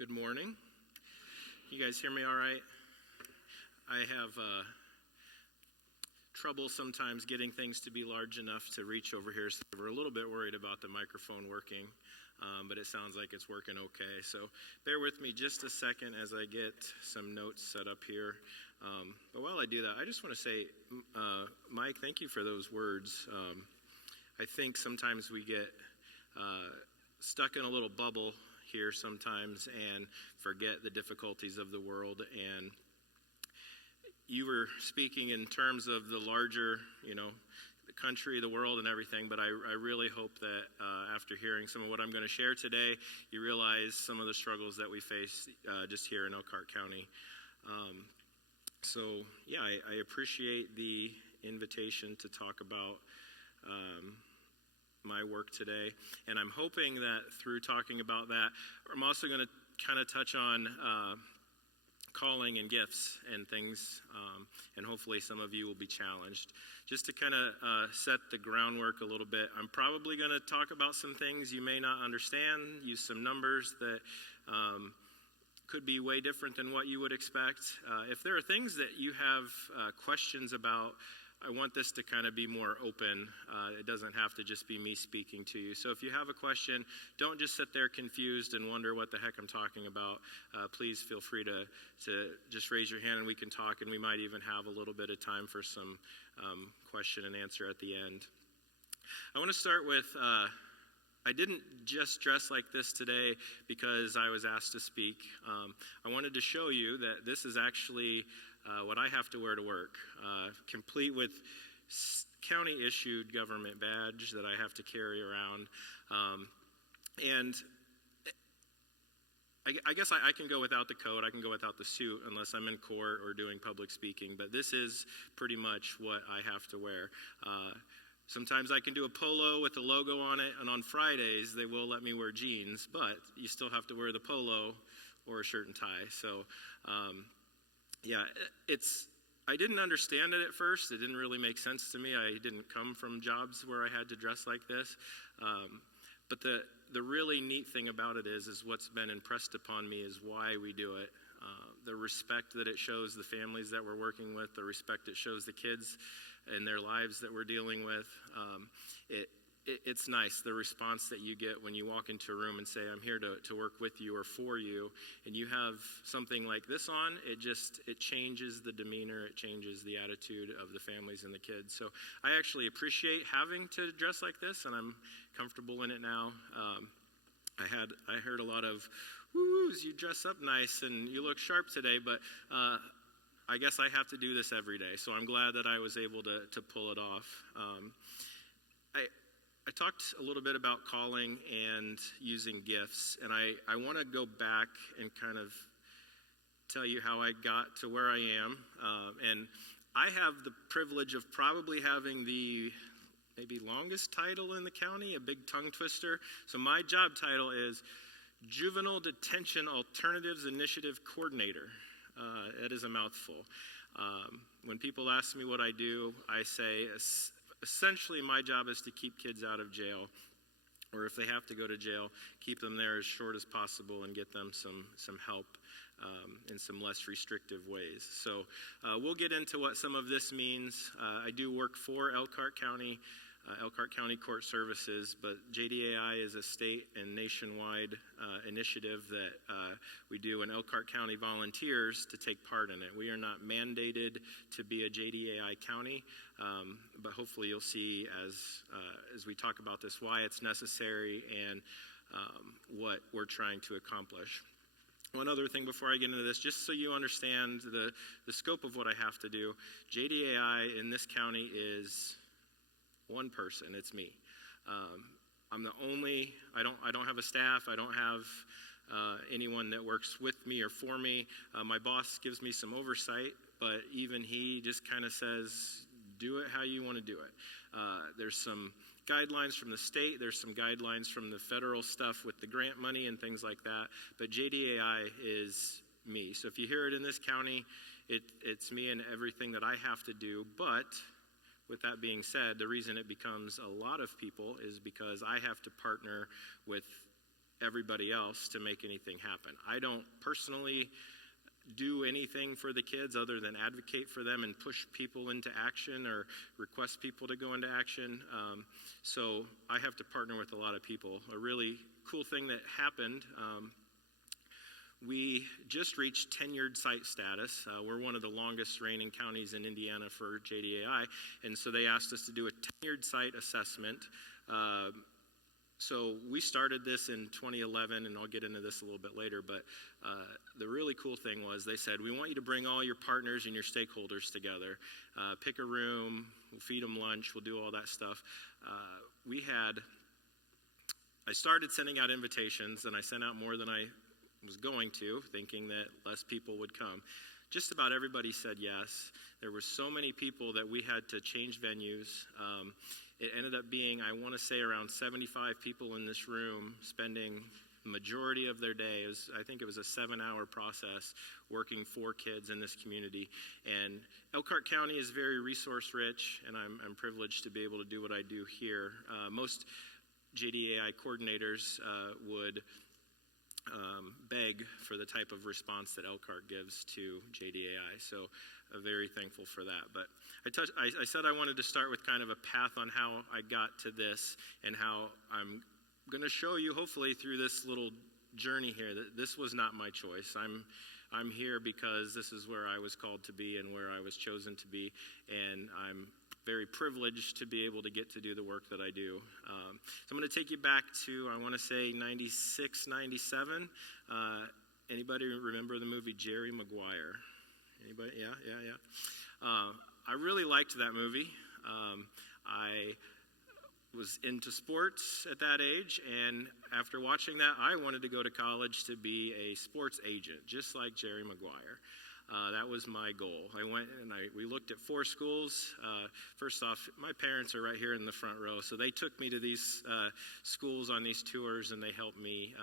Good morning. You guys hear me all right? I have trouble sometimes getting things to be large enough to reach over here, so we're a little bit worried about the microphone working, but it sounds like it's working okay. So bear with me just a second as I get some notes set up here. But while I do that, I just want to say, Mike, thank you for those words. I think sometimes we get stuck in a little bubble here sometimes and forget the difficulties of the world. And you were speaking in terms of the larger, the country, the world, and everything, but I really hope that after hearing some of what I'm going to share today, you realize some of the struggles that we face just here in Elkhart County. I appreciate the invitation to talk about my work today, and I'm hoping that through talking about that, I'm also going to kind of touch on calling and gifts and things, and hopefully some of you will be challenged. Just to kind of set the groundwork a little bit, I'm probably going to talk about some things you may not understand, use some numbers that could be way different than what you would expect. If there are things that you have questions about, I want this to kind of be more open. It doesn't have to just be me speaking to you. So if you have a question, don't just sit there confused and wonder what the heck I'm talking about. Please feel free to just raise your hand and we can talk, and we might even have a little bit of time for some question and answer at the end. I want to start with, I didn't just dress like this today because I was asked to speak. I wanted to show you that this is actually what I have to wear to work, complete with county-issued government badge that I have to carry around. And I guess I can go without the coat, I can go without the suit unless I'm in court or doing public speaking, but this is pretty much what I have to wear. Sometimes I can do a polo with a logo on it, and on Fridays they will let me wear jeans, but you still have to wear the polo or a shirt and tie. So I didn't understand it at first. It didn't really make sense to me. I didn't come from jobs where I had to dress like this. But the really neat thing about it is what's been impressed upon me is why we do it. The respect that it shows the families that we're working with, the respect it shows the kids and their lives that we're dealing with. It's nice, the response that you get when you walk into a room and say, I'm here to work with you or for you, and you have something like this on, it changes the demeanor, it changes the attitude of the families and the kids. So I actually appreciate having to dress like this, and I'm comfortable in it now. I heard a lot of, woo-woos, you dress up nice and you look sharp today, but I guess I have to do this every day, so I'm glad that I was able to pull it off. I talked a little bit about calling and using gifts, and I want to go back and kind of tell you how I got to where I am. And I have the privilege of probably having the maybe longest title in the county, a big tongue twister. So my job title is Juvenile Detention Alternatives Initiative Coordinator. It is a mouthful. When people ask me what I do, I say essentially my job is to keep kids out of jail, or if they have to go to jail, keep them there as short as possible and get them some help in some less restrictive ways. So we'll get into what some of this means. I do work for Elkhart County Court Services, but JDAI is a state and nationwide initiative that we do, and Elkhart County volunteers to take part in it. We are not mandated to be a JDAI county, but hopefully you'll see as we talk about this why it's necessary and what we're trying to accomplish. One other thing before I get into this, just so you understand the scope of what I have to do, JDAI in this county is one person. It's me. I'm the only. I don't have a staff. I don't have anyone that works with me or for me. My boss gives me some oversight, but even he just kind of says, "Do it how you want to do it." There's some guidelines from the state. There's some guidelines from the federal stuff with the grant money and things like that. But JDAI is me. So if you hear it in this county, it's me and everything that I have to do. But with that being said, the reason it becomes a lot of people is because I have to partner with everybody else to make anything happen. I don't personally do anything for the kids other than advocate for them and push people into action or request people to go into action. So I have to partner with a lot of people. A really cool thing that happened, we just reached tenured site status. We're one of the longest reigning counties in Indiana for JDAI, and so they asked us to do a tenured site assessment. So we started this in 2011, and I'll get into this a little bit later, but the really cool thing was they said, we want you to bring all your partners and your stakeholders together. Pick a room, we'll feed them lunch, we'll do all that stuff. I started sending out invitations, and I sent out more than I was going to, thinking that less people would come. Just about everybody said yes. There were so many people that we had to change venues. It ended up being, I want to say, around 75 people in this room spending the majority of their day. I think it was a 7-hour process working for kids in this community. And Elkhart County is very resource rich, and I'm privileged to be able to do what I do here. Most JDAI coordinators would beg for the type of response that Elkhart gives to JDAI. So I'm very thankful for that. But I said I wanted to start with kind of a path on how I got to this and how I'm going to show you, hopefully, through this little journey here, that this was not my choice. I'm here because this is where I was called to be and where I was chosen to be, and I'm very privileged to be able to get to do the work that I do. So I'm going to take you back to, I want to say, 96, 97. Anybody remember the movie Jerry Maguire? Anybody? Yeah. I really liked that movie. I was into sports at that age, and after watching that, I wanted to go to college to be a sports agent, just like Jerry Maguire. That was my goal. I went and we looked at 4 schools. First off, my parents are right here in the front row, so they took me to these schools on these tours, and they helped me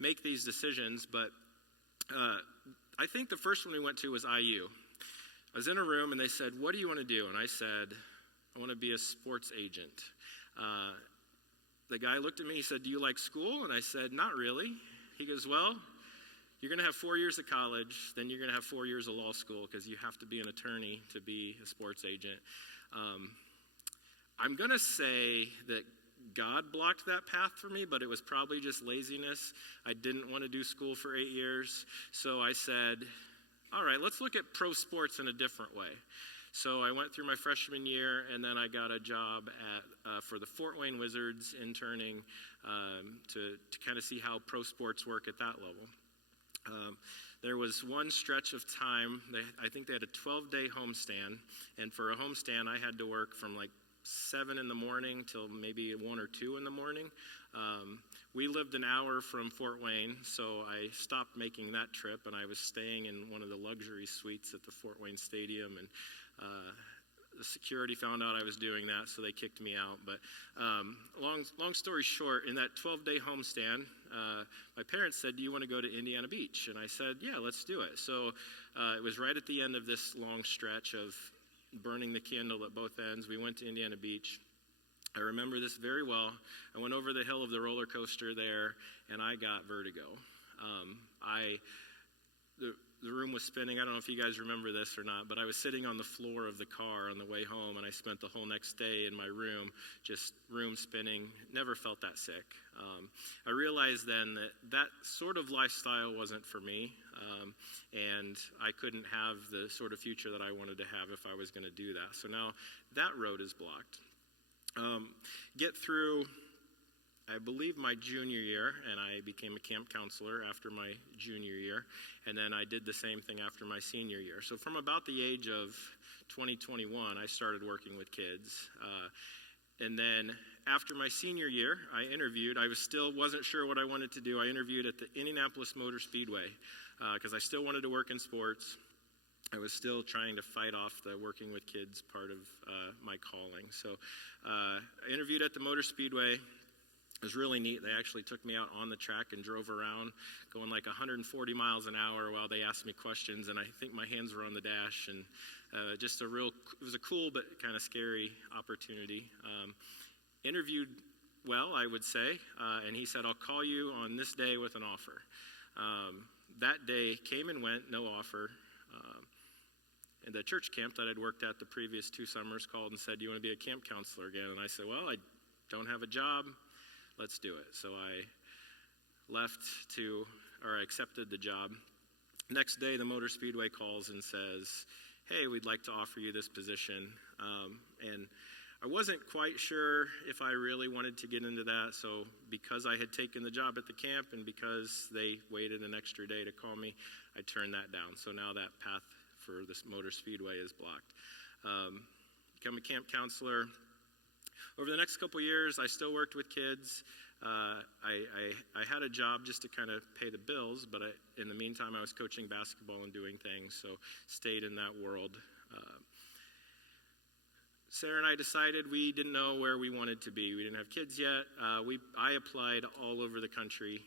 make these decisions. But I think the first one we went to was IU. I was in a room, and they said, "What do you want to do?" And I said, "I want to be a sports agent." The guy looked at me, he said, "Do you like school?" And I said, "Not really." He goes, "Well, you're going to have 4 years of college, then you're going to have 4 years of law school because you have to be an attorney to be a sports agent." I'm going to say that God blocked that path for me, but it was probably just laziness. I didn't want to do school for 8 years, so I said, all right, let's look at pro sports in a different way. So I went through my freshman year, and then I got a job for the Fort Wayne Wizards, interning to kind of see how pro sports work at that level. There was one stretch of time, I think they had a 12-day homestand, and for a homestand I had to work from like 7 in the morning till maybe 1 or 2 in the morning. We lived an hour from Fort Wayne, so I stopped making that trip, and I was staying in one of the luxury suites at the Fort Wayne Stadium, and the security found out I was doing that, so they kicked me out. But long story short, in that 12-day homestand, my parents said, "Do you want to go to Indiana Beach?" And I said, "Yeah, let's do it." So it was right at the end of this long stretch of burning the candle at both ends. We went to Indiana Beach. I remember this very well. I went over the hill of the roller coaster there, and I got vertigo. The room was spinning. I don't know if you guys remember this or not, but I was sitting on the floor of the car on the way home, and I spent the whole next day in my room, just room spinning. Never felt that sick. I realized then that sort of lifestyle wasn't for me, and I couldn't have the sort of future that I wanted to have if I was going to do that. So now that road is blocked. Get through, I believe, my junior year, and I became a camp counselor after my junior year, and then I did the same thing after my senior year. So from about the age of 2021, I started working with kids. And then after my senior year, I interviewed. I wasn't sure what I wanted to do. I interviewed at the Indianapolis Motor Speedway because I still wanted to work in sports. I was still trying to fight off the working with kids part of my calling. So I interviewed at the Motor Speedway. It was really neat. They actually took me out on the track and drove around going like 140 miles an hour while they asked me questions, and I think my hands were on the dash, and it was a cool but kind of scary opportunity. Interviewed well, I would say, and he said, I'll call you on this day with an offer. That day came and went, no offer. And the church camp that I'd worked at the previous 2 summers called and said, do you want to be a camp counselor again? And I said, well, I don't have a job. Let's do it. So I I accepted the job. Next day, the Motor Speedway calls and says, hey, we'd like to offer you this position. And I wasn't quite sure if I really wanted to get into that, so because I had taken the job at the camp and because they waited an extra day to call me, I turned that down. So now that path for this Motor Speedway is blocked. Become a camp counselor. Over the next couple years, I still worked with kids. I had a job just to kind of pay the bills, but in the meantime, I was coaching basketball and doing things, so stayed in that world. Sarah and I decided we didn't know where we wanted to be. We didn't have kids yet. I applied all over the country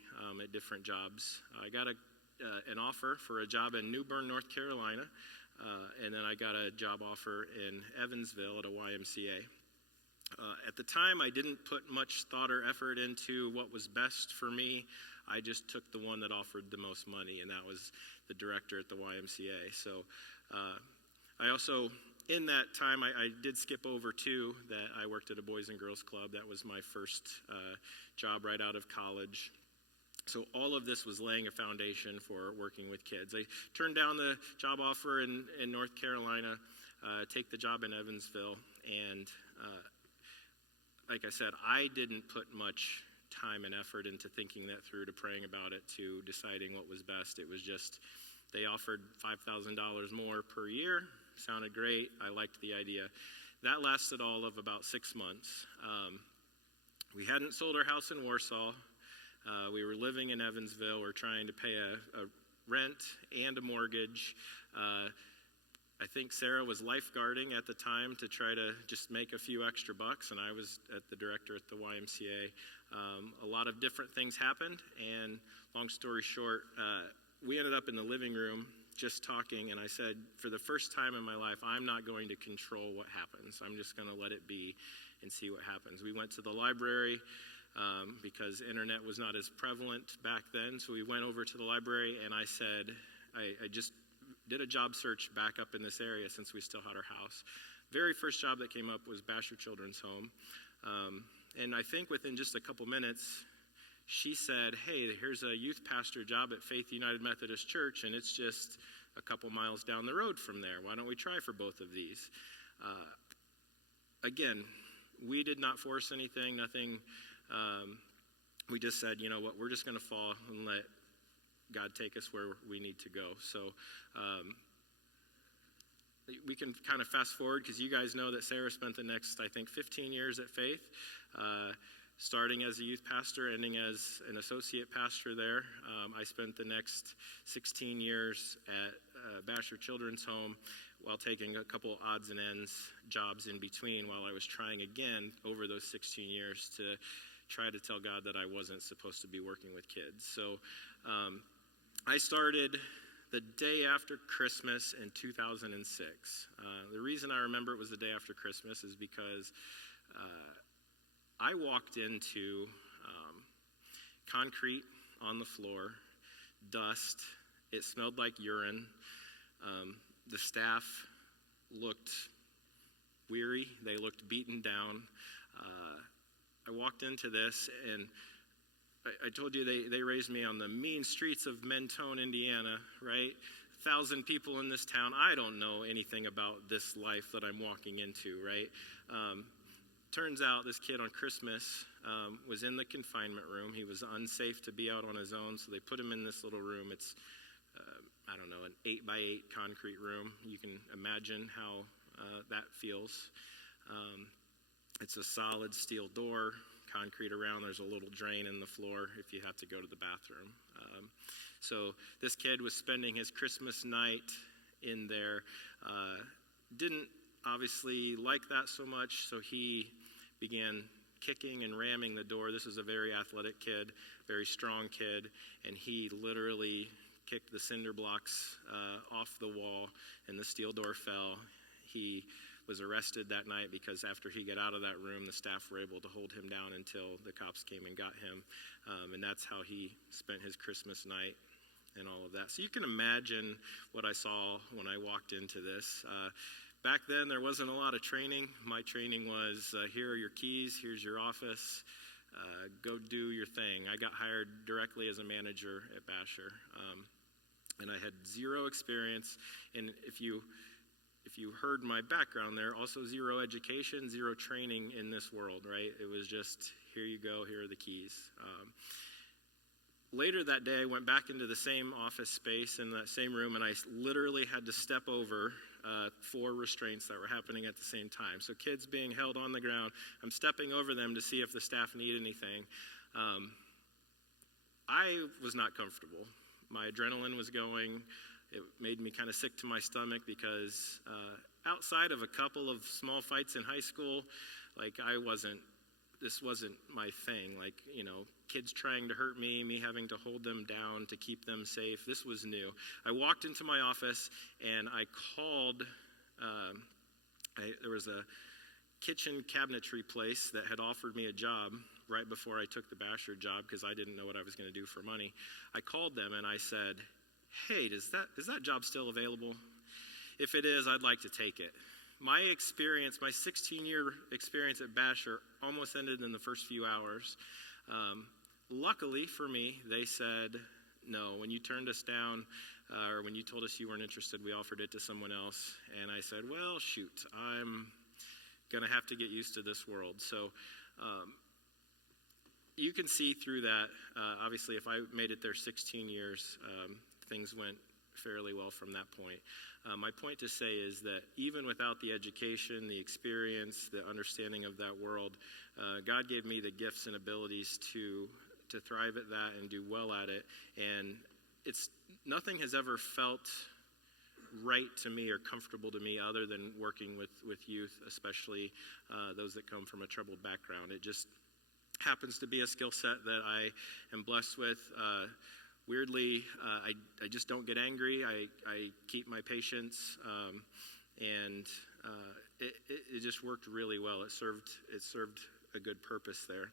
at different jobs. I got an offer for a job in New Bern, North Carolina, and then I got a job offer in Evansville at a YMCA. At the time, I didn't put much thought or effort into what was best for me. I just took the one that offered the most money, and that was the director at the YMCA. So I also, in that time, I did skip over too, that I worked at a Boys and Girls Club. That was my first job right out of college. So all of this was laying a foundation for working with kids. I turned down the job offer in North Carolina, take the job in Evansville, and like I said, I didn't put much time and effort into thinking that through, to praying about it, to deciding what was best. It was just, they offered $5,000 more per year. Sounded great. I liked the idea. That lasted all of about 6 months. We hadn't sold our house in Warsaw. We were living in Evansville. We're trying to pay a rent and a mortgage. I think Sarah was lifeguarding at the time to try to just make a few extra bucks, and I was the director at the YMCA. A lot of different things happened, and long story short, we ended up in the living room just talking, and I said, for the first time in my life, I'm not going to control what happens. I'm just going to let it be and see what happens. We went to the library because internet was not as prevalent back then, so we went over to the library, and I said, I just did a job search back up in this area since we still had our house. Very first job that came up was Basher Children's Home. And I think within just a couple minutes, she said, hey, here's a youth pastor job at Faith United Methodist Church, and it's just a couple miles down the road from there. Why don't we try for both of these? Again, we did not force anything, nothing. We just said, you know what, we're just going to fall and let God take us where we need to go. So we can kind of fast forward, because you guys know that Sarah spent the next, I think, 15 years at Faith, starting as a youth pastor, ending as an associate pastor there. I spent the next 16 years at Basher Children's Home, while taking a couple odds and ends jobs in between, while I was trying again over those 16 years to try to tell God that I wasn't supposed to be working with kids. So I started the day after Christmas in 2006. The reason I remember it was the day after Christmas is because I walked into concrete on the floor, dust. It smelled like urine. The staff looked weary. They looked beaten down. I walked into this, and I told you they raised me on the mean streets of Mentone, Indiana, right? 1,000 people in this town. I don't know anything about this life that I'm walking into, right? Turns out this kid on Christmas was in the confinement room. He was unsafe to be out on his own, so they put him in this little room. It's, I don't know, an 8x8 concrete room. You can imagine how that feels. It's a solid steel door, concrete around. There's a little drain in the floor if you have to go to the bathroom. So this kid was spending his Christmas night in there. Didn't obviously like that so much, so he began kicking and ramming the door. This was a very athletic kid, very strong kid, and he literally kicked the cinder blocks off the wall, and the steel door fell. He was arrested that night because after he got out of that room, the staff were able to hold him down until the cops came and got him. And that's how he spent his Christmas night and all of that. So you can imagine what I saw when I walked into this. Back then, there wasn't a lot of training. My training was, here are your keys, here's your office, go do your thing. I got hired directly as a manager at Basher, and I had zero experience. And if you heard my background there, also zero education, zero training in this world, right? It was just, here you go, here are the keys. Later that day, I went back into the same office space in that same room, and I literally had to step over 4 restraints that were happening at the same time. So kids being held on the ground, I'm stepping over them to see if the staff need anything. I was not comfortable. My adrenaline was going. It made me kind of sick to my stomach because outside of a couple of small fights in high school, this wasn't my thing. Kids trying to hurt me having to hold them down to keep them safe. This was new. I walked into my office and I called, there was a kitchen cabinetry place that had offered me a job right before I took the Basher job because I didn't know what I was going to do for money. I called them and I said, hey, is that job still available? If it is, I'd like to take it. My experience, my 16-year experience at Basher almost ended in the first few hours. Luckily for me, they said, no, when you turned us down, or when you told us you weren't interested, we offered it to someone else. And I said, well, shoot, I'm going to have to get used to this world. So you can see through that, obviously, if I made it there 16 years, things went fairly well from that point. My point to say is that even without the education, the experience, the understanding of that world, God gave me the gifts and abilities to thrive at that and do well at it. And nothing has ever felt right to me or comfortable to me other than working with youth, especially those that come from a troubled background. It just happens to be a skill set that I am blessed with. Weirdly, I just don't get angry. I keep my patience, and it just worked really well. It served a good purpose there.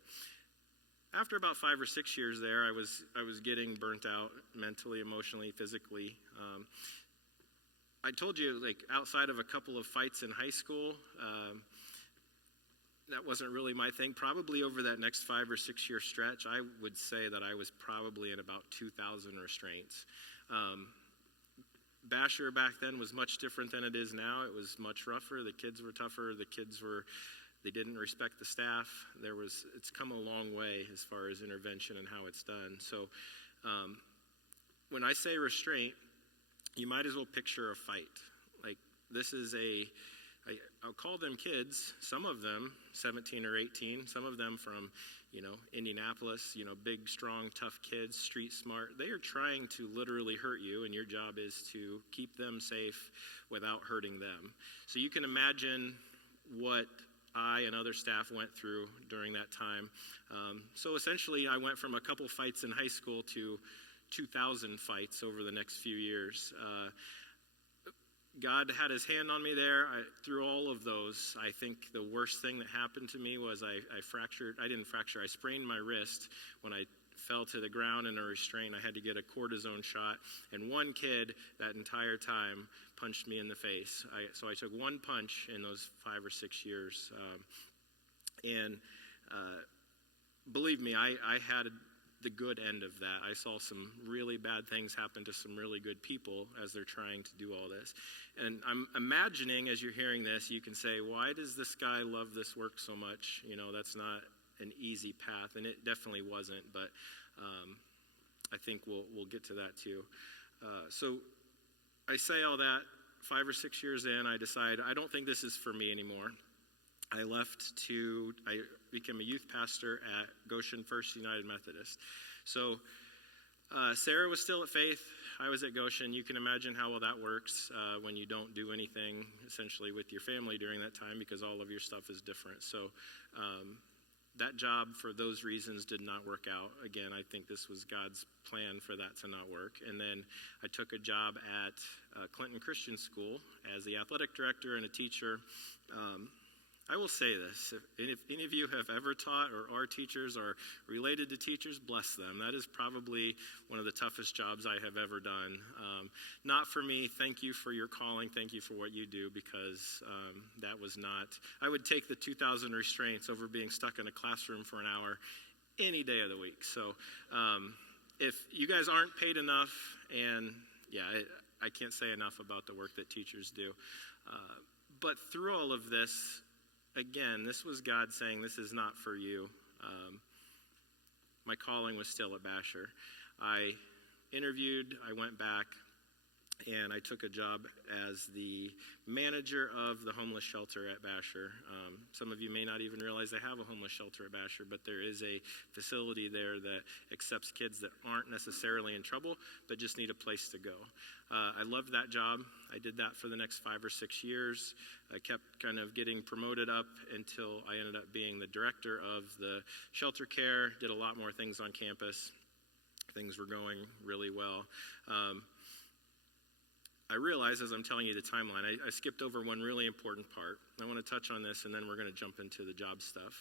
After about 5 or 6 years there, I was getting burnt out mentally, emotionally, physically. I told you, outside of a couple of fights in high school, that wasn't really my thing. Probably over that next 5 or 6 year stretch, I would say that I was probably in about 2,000 restraints. Basher back then was much different than it is now. It was much rougher. The kids were tougher. They didn't respect the staff. It's come a long way as far as intervention and how it's done. So when I say restraint, you might as well picture a fight. This is I'll call them kids, some of them 17 or 18, some of them from, Indianapolis, big, strong, tough kids, street smart. They are trying to literally hurt you, and your job is to keep them safe without hurting them. So you can imagine what I and other staff went through during that time. So essentially, I went from a couple fights in high school to 2,000 fights over the next few years. God had his hand on me there. Through all of those, I think the worst thing that happened to me was I sprained my wrist when I fell to the ground in a restraint. I had to get a cortisone shot, and one kid that entire time punched me in the face. So I took one punch in those 5 or 6 years. And believe me, I had the good end of that. I saw some really bad things happen to some really good people as they're trying to do all this. And I'm imagining, as you're hearing this, you can say, why does this guy love this work so much? That's not an easy path, and it definitely wasn't, but I think we'll get to that too. So I say all that, 5 or 6 years in, I decide I don't think this is for me anymore. I became a youth pastor at Goshen First United Methodist. So Sarah was still at Faith. I was at Goshen. You can imagine how well that works when you don't do anything essentially with your family during that time because all of your stuff is different. So that job, for those reasons, did not work out. Again, I think this was God's plan for that to not work. And then I took a job at Clinton Christian School as the athletic director and a teacher. I will say this, if any of you have ever taught or are teachers or related to teachers, bless them. That is probably one of the toughest jobs I have ever done. Not for me. Thank you for your calling. Thank you for what you do, because that was not, I would take the 2,000 restraints over being stuck in a classroom for an hour any day of the week. So if you guys aren't paid enough, and yeah, I can't say enough about the work that teachers do. But through all of this, again, this was God saying, this is not for you. My calling was still at Basher. I interviewed, I went back, and I took a job as the manager of the homeless shelter at Basher. Some of you may not even realize they have a homeless shelter at Basher, but there is a facility there that accepts kids that aren't necessarily in trouble, but just need a place to go. I loved that job. I did that for the next 5 or 6 years. I kept kind of getting promoted up until I ended up being the director of the shelter care, did a lot more things on campus. Things were going really well. I realize as I'm telling you the timeline, I skipped over one really important part. I want to touch on this, and then we're going to jump into the job stuff.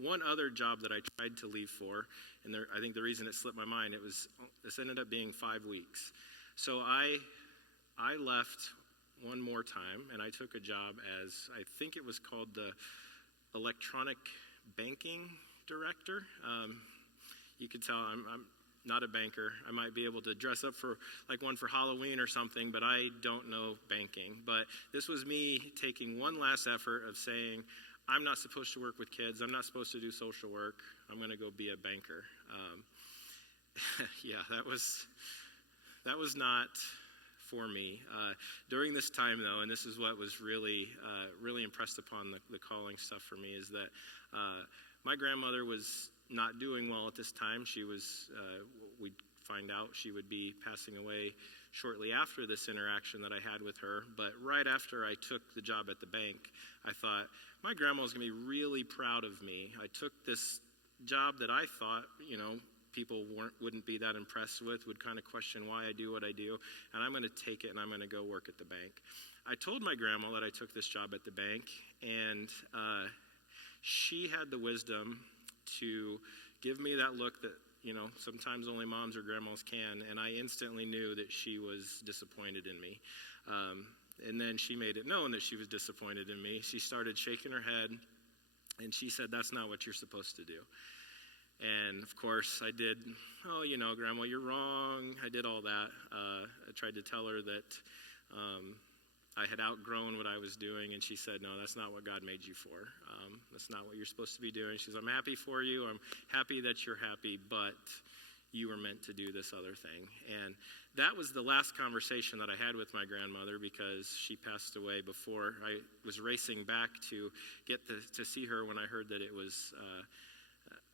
One other job that I tried to leave for, and I think the reason it slipped my mind, this ended up being 5 weeks. So I left one more time, and I took a job as, I think it was called the electronic banking director. You could tell I'm not a banker. I might be able to dress up for like one for Halloween or something, but I don't know banking. But this was me taking one last effort of saying, I'm not supposed to work with kids. I'm not supposed to do social work. I'm going to go be a banker. Yeah, that was not for me. During this time, though, and this is what was really impressed upon the calling stuff for me, is that my grandmother was not doing well at this time. She was, we'd find out she would be passing away shortly after this interaction that I had with her. But right after I took the job at the bank, I thought, my grandma was going to be really proud of me. I took this job that I thought, people wouldn't be that impressed with, would kind of question why I do what I do, and I'm going to take it and I'm going to go work at the bank. I told my grandma that I took this job at the bank, and she had the wisdom to give me that look that, sometimes only moms or grandmas can, and I instantly knew that she was disappointed in me. And then she made it known that she was disappointed in me. She started shaking her head, and she said, that's not what you're supposed to do. And of course I did, Grandma, you're wrong. I did all that. I tried to tell her that I had outgrown what I was doing, and she said, no, that's not what God made you for. That's not what you're supposed to be doing. She says, I'm happy for you. I'm happy that you're happy, but you were meant to do this other thing. And that was the last conversation that I had with my grandmother, because she passed away before I was racing back to get to see her when I heard that it was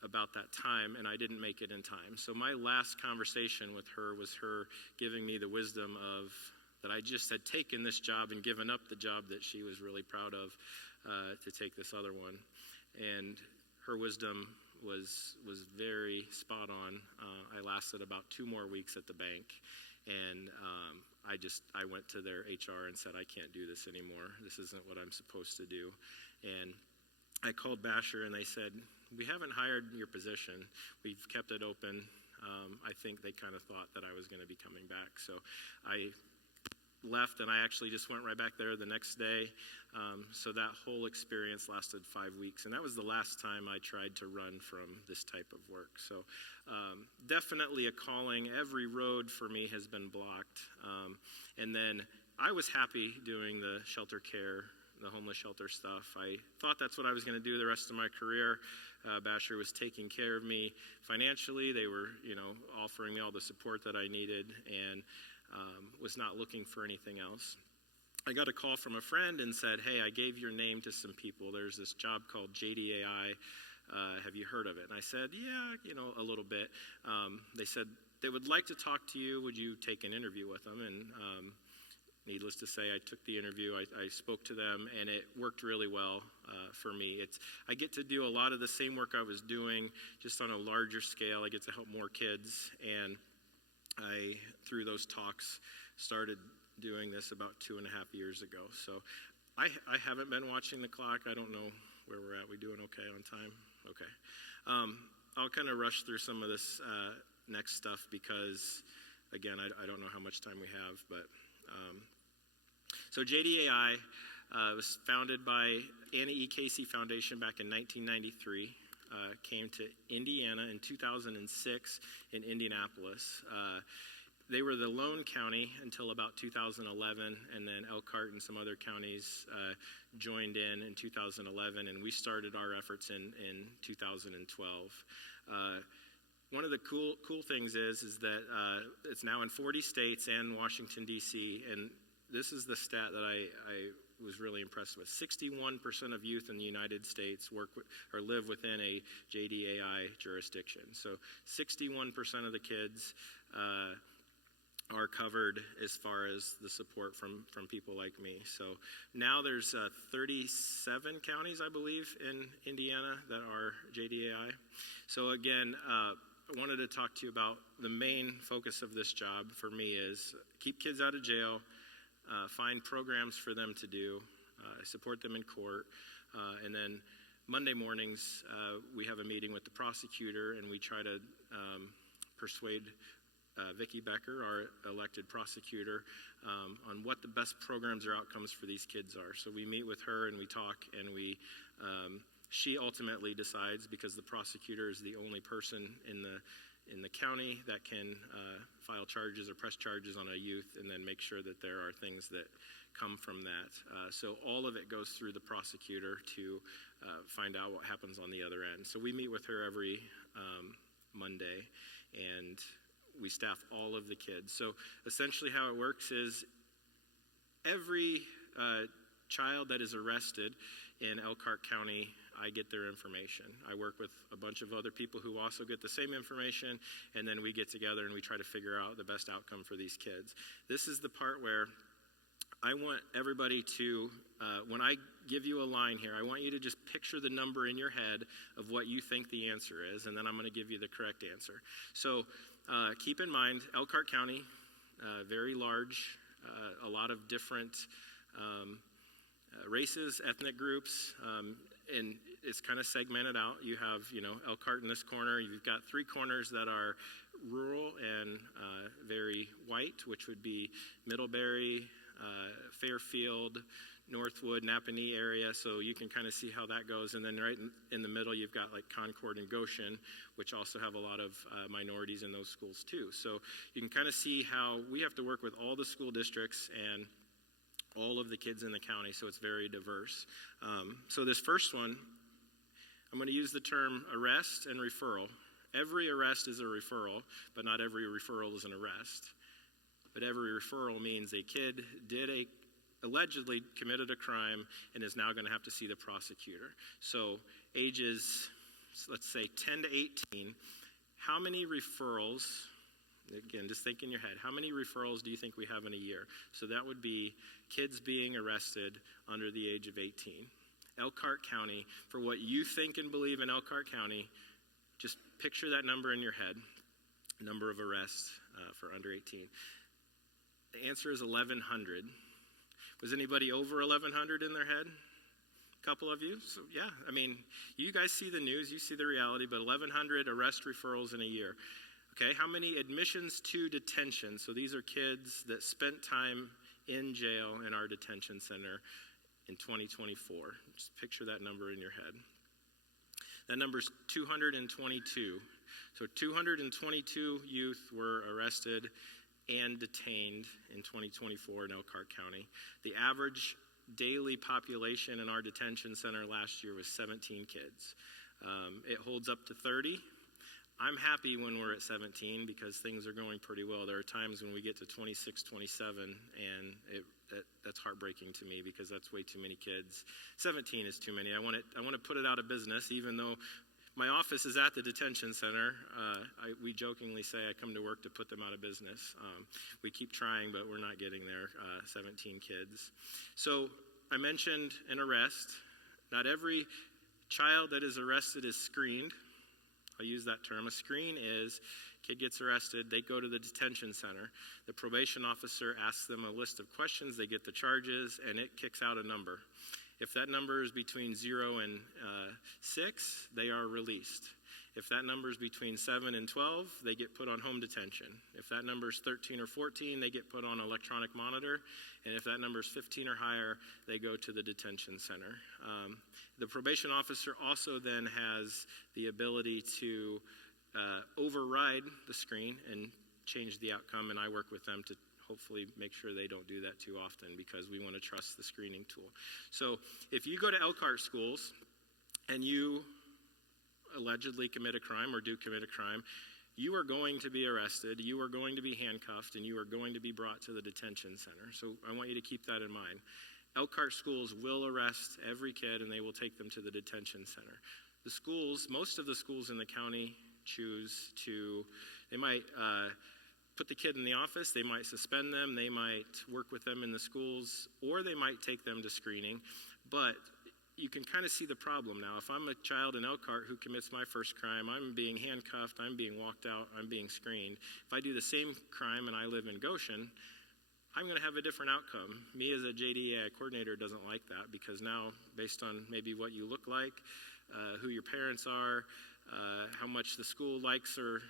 about that time, and I didn't make it in time. So my last conversation with her was her giving me the wisdom of that I just had taken this job and given up the job that she was really proud of to take this other one. And her wisdom was very spot on. I lasted about 2 more weeks at the bank, and I went to their HR and said, I can't do this anymore. This isn't what I'm supposed to do. And I called Basher, and they said, we haven't hired your position. We've kept it open. I think they kind of thought that I was going to be coming back. So I left, and I actually just went right back there the next day. So that whole experience lasted 5 weeks, and that was the last time I tried to run from this type of work. So definitely a calling. Every road for me has been blocked. And then I was happy doing the shelter care, the homeless shelter stuff. I thought that's what I was going to do the rest of my career. Basher was taking care of me financially. They were, offering me all the support that I needed, and was not looking for anything else. I got a call from a friend and said, hey, I gave your name to some people. There's this job called JDAI. Have you heard of it? And I said, yeah, a little bit. They said they would like to talk to you. Would you take an interview with them? And needless to say, I took the interview. I spoke to them, and it worked really well for me. I get to do a lot of the same work I was doing, just on a larger scale. I get to help more kids, and I, through those talks, started doing this about 2.5 years ago. So I haven't been watching the clock. I don't know where we're at. We doing okay on time? Okay. I'll kind of rush through some of this next stuff because, again, I don't know how much time we have. But so JDAI was founded by Annie E. Casey Foundation back in 1993. Came to Indiana in 2006 in Indianapolis. They were the lone county until about 2011, and then Elkhart and some other counties joined in 2011, and we started our efforts in 2012. One of the cool things is that it's now in 40 states and Washington, D.C., and this is the stat that I was really impressed with. 61% of youth in the United States work or live within a JDAI jurisdiction. So 61% of the kids are covered as far as the support from people like me. So now there's 37 counties, I believe, in Indiana that are JDAI. So again, I wanted to talk to you about the main focus of this job for me is keep kids out of jail, find programs for them to do, support them in court, and then Monday mornings we have a meeting with the prosecutor and we try to persuade Vicki Becker, our elected prosecutor, on what the best programs or outcomes for these kids are. So we meet with her and we talk, and she ultimately decides, because the prosecutor is the only person in the county that can file charges or press charges on a youth, and then make sure that there are things that come from that. So all of it goes through the prosecutor to find out what happens on the other end. So we meet with her every Monday, and we staff all of the kids. So essentially how it works is every child that is arrested in Elkhart County, I get their information. I work with a bunch of other people who also get the same information, and then we get together and we try to figure out the best outcome for these kids. This is the part where I want everybody to, when I give you a line here, I want you to just picture the number in your head of what you think the answer is, and then I'm going to give you the correct answer. So keep in mind, Elkhart County, very large, a lot of different races, ethnic groups, and it's kind of segmented out. You have, Elkhart in this corner. You've got 3 corners that are rural and very white, which would be Middlebury, Fairfield, Northwood, Napanee area, so you can kind of see how that goes. And then right in the middle, you've got like Concord and Goshen, which also have a lot of minorities in those schools too. So you can kind of see how we have to work with all the school districts and all of the kids in the county, so it's very diverse. So this first one, I'm going to use the term arrest and referral. Every arrest is a referral, but not every referral is an arrest. But every referral means a kid allegedly committed a crime and is now going to have to see the prosecutor. So ages, let's say 10 to 18, how many referrals, again, just think in your head, how many referrals do you think we have in a year? So that would be kids being arrested under the age of 18. Elkhart County, for what you think and believe in Elkhart County, just picture that number in your head, number of arrests for under 18. The answer is 1,100. Was anybody over 1,100 in their head? A couple of you? So yeah, you guys see the news, you see the reality, but 1,100 arrest referrals in a year. Okay, how many admissions to detention? So these are kids that spent time in jail in our detention center in 2024. Just picture that number in your head. That number's 222. So 222 youth were arrested and detained in 2024 in Elkhart County. The average daily population in our detention center last year was 17 kids. It holds up to 30. I'm happy when we're at 17 because things are going pretty well. There are times when we get to 26, 27, and that's heartbreaking to me because that's way too many kids. 17 is too many. I want to put it out of business, even though my office is at the detention center. We jokingly say I come to work to put them out of business. We keep trying, but we're not getting there. 17 kids. So I mentioned an arrest. Not every child that is arrested is screened. I'll use that term. A screen is Kid gets arrested, they go to the detention center. The probation officer asks them a list of questions, they get the charges, and it kicks out a number. If that number is between 0 and 6, they are released. If that number is between 7 and 12, they get put on home detention. If that number is 13 or 14, they get put on electronic monitor. And if that number is 15 or higher, they go to the detention center. The probation officer also then has the ability to override the screen and change the outcome, and I work with them to hopefully make sure they don't do that too often, because we want to trust the screening tool. So if you go to Elkhart schools and you allegedly commit a crime or do commit a crime, you are going to be arrested, you are going to be handcuffed, and you are going to be brought to the detention center. So I want you to keep that in mind. Elkhart schools will arrest every kid, and they will take them to the detention center. The schools, most of the schools in the county choose to, they might put the kid in the office, they might suspend them, they might work with them in the schools, or they might take them to screening. But you can kind of see the problem now. If I'm a child in Elkhart who commits my first crime, I'm being handcuffed, I'm being walked out, I'm being screened. If I do the same crime and I live in Goshen, I'm going to have a different outcome. Me as a JDAI coordinator doesn't like that, because now, based on maybe what you look like, who your parents are, how much the school likes or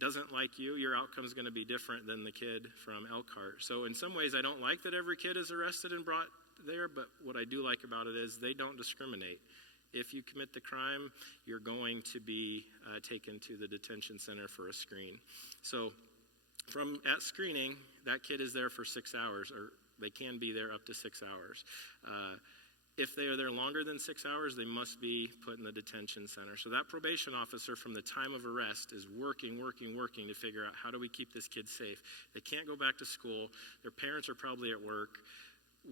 doesn't like you, your outcome is going to be different than the kid from Elkhart. So in some ways, I don't like that every kid is arrested and brought there, but what I do like about it is they don't discriminate. If you commit the crime, you're going to be taken to the detention center for a screen. So at screening, that kid is there for 6 hours, or they can be there up to 6 hours. If they are there longer than 6 hours, they must be put in the detention center. So that probation officer from the time of arrest is working to figure out, how do we keep this kid safe? They can't go back to school. Their parents are probably at work.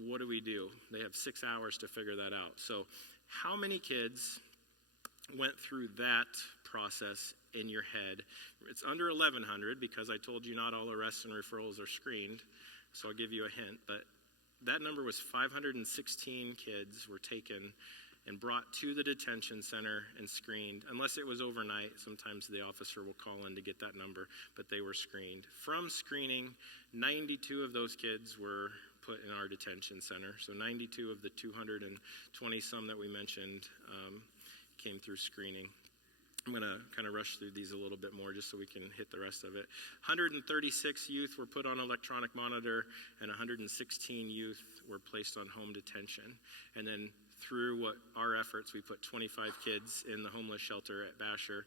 What do we do? They have 6 hours to figure that out. So how many kids went through that process in your head? It's under 1,100, because I told you not all arrests and referrals are screened. So I'll give you a hint, but that number was 516 kids were taken and brought to the detention center and screened. Unless it was overnight, sometimes the officer will call in to get that number, but they were screened. From screening, 92 of those kids were put in our detention center. So 92 of the 220 some that we mentioned came through screening. I'm going to kind of rush through these a little bit more just so we can hit the rest of it. 136 youth were put on electronic monitor, and 116 youth were placed on home detention. And then through our efforts, we put 25 kids in the homeless shelter at Basher,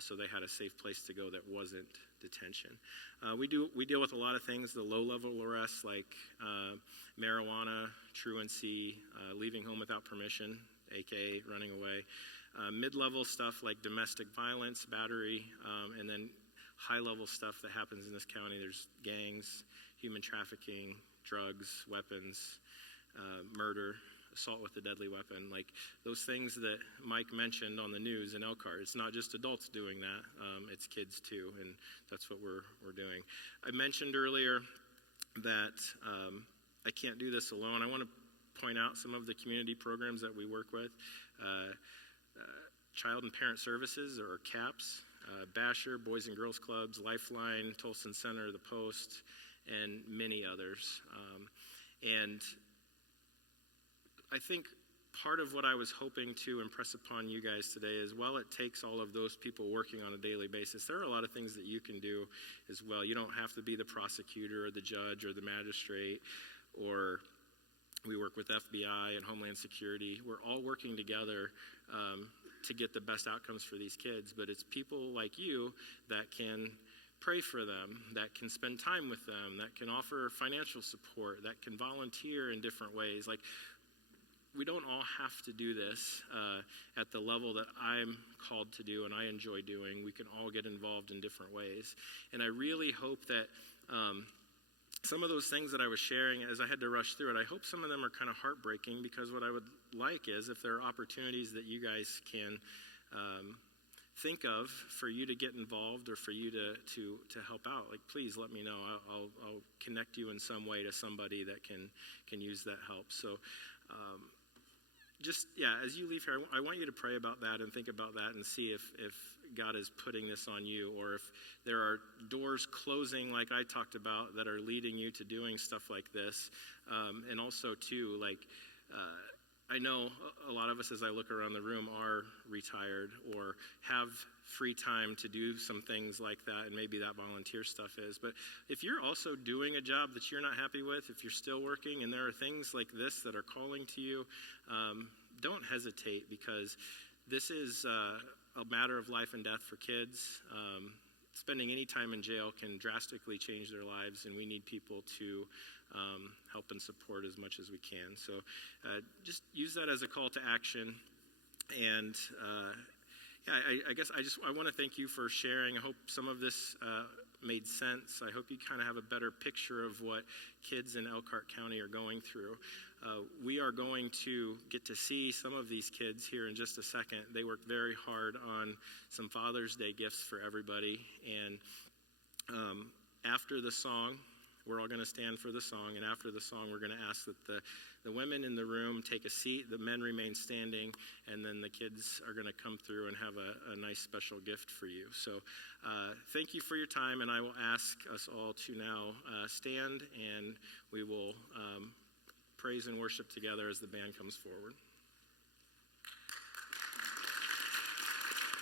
so they had a safe place to go that wasn't detention. We deal with a lot of things, the low-level arrests like marijuana, truancy, leaving home without permission, aka running away. Mid-level stuff like domestic violence, battery, and then high-level stuff that happens in this county. There's gangs, human trafficking, drugs, weapons, murder, assault with a deadly weapon, like those things that Mike mentioned on the news in Elkhart. It's not just adults doing that, it's kids too, and that's what we're doing. I mentioned earlier that I can't do this alone. I want to point out some of the community programs that we work with. Child and Parent Services, or CAPS, Basher, Boys and Girls Clubs, Lifeline, Tolson Center, The Post, and many others. And I think part of what I was hoping to impress upon you guys today is, while it takes all of those people working on a daily basis, there are a lot of things that you can do as well. You don't have to be the prosecutor or the judge or the magistrate, or we work with FBI and Homeland Security. We're all working together to get the best outcomes for these kids, but it's people like you that can pray for them, that can spend time with them, that can offer financial support, that can volunteer in different ways. Like, we don't all have to do this at the level that I'm called to do and I enjoy doing. We can all get involved in different ways. And I really hope that some of those things that I was sharing, as I had to rush through it, I hope some of them are kind of heartbreaking, because what I would like is, if there are opportunities that you guys can think of for you to get involved or for you to help out, like, please let me know. I'll connect you in some way to somebody that can use that help. So as you leave here, I want you to pray about that and think about that and see if God is putting this on you, or if there are doors closing like I talked about that are leading you to doing stuff like this. And also too, I know a lot of us, as I look around the room, are retired or have free time to do some things like that, and maybe that volunteer stuff is. But if you're also doing a job that you're not happy with, if you're still working, and there are things like this that are calling to you, don't hesitate, because this is a matter of life and death for kids. Spending any time in jail can drastically change their lives, and we need people to help and support as much as we can. So just use that as a call to action. And I guess I want to thank you for sharing. I hope some of this made sense. I hope you kind of have a better picture of what kids in Elkhart County are going through. We are going to get to see some of these kids here in just a second. They worked very hard on some Father's Day gifts for everybody. And after the song, we're all going to stand for the song. And after the song, we're going to ask that the women in the room take a seat, the men remain standing, and then the kids are going to come through and have a nice special gift for you. So thank you for your time, and I will ask us all to now stand, and we will praise and worship together as the band comes forward.